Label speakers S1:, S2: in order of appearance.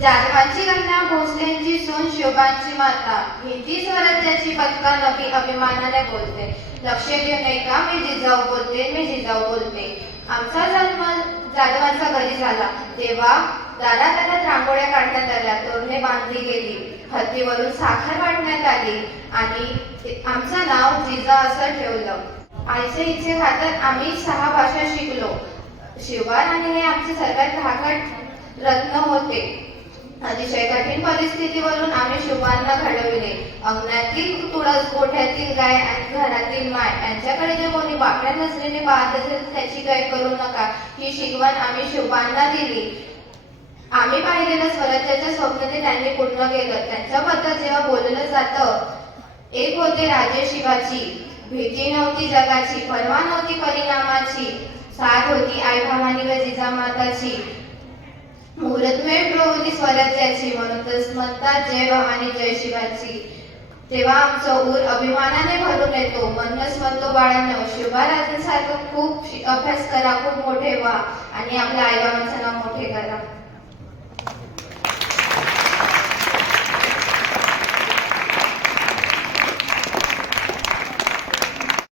S1: जाधवांची कन्या भोसलेंची सून शिवबांची माता. हिची स्वराज्याची पत्का नवी अभिमानाने बोलते. लक्ष देऊ नये का? मी जिजाऊ बोलते मी जिजाऊ बोलते. आमचा जन्म जाधवांचा घरी झाला. तेव्हा दादा दारात रांगोळ्या काढण्यात आल्या. तोरणे बांधली गेली. हत्तीवरून साखर वाटण्यात आली. आणि आमचं नाव जिजा असं ठेवलं. आईचे इच्छे खातर आम्ही सहा भाषा शिकलो. शिवार आणि हे आमचे सर्वात धाकट रत्न होते. अतिशय कठीण परिस्थितीवरून आम्ही शुभांना घडविले. अंगणातील तुळस गोठ्यातील गाय आणि घरातील माय यांच्याकडे जे कोणी वाकड्या नसलेले पाहत असेल त्याची गाय करू नका. ही शिकवण आम्ही शुभांना दिली. आम्ही पाहिलेलं स्वराज्याचं स्वप्न ते त्यांनी पूर्ण केलं. त्यांच्याबद्दल जेव्हा बोललं जातं एक होते राजे शिवाची भीती नव्हती जगाची परवा नव्हती परिणामाची. साथ होती आई भावानी व जिजामाताची. मुहूर्त प्रवृत्ती स्वराज्याची म्हणून तर म्हणतात जय भवानी जय शिवाची तेव्हा आमचं ऊर अभिमानाने भरून येतो. म्हणूनच म्हणतो बाळांनो शिवाराजांसारखं खूप अभ्यास करा खूप मोठे व्हा आणि आपल्या आईबाबांचं नाव मोठे करा.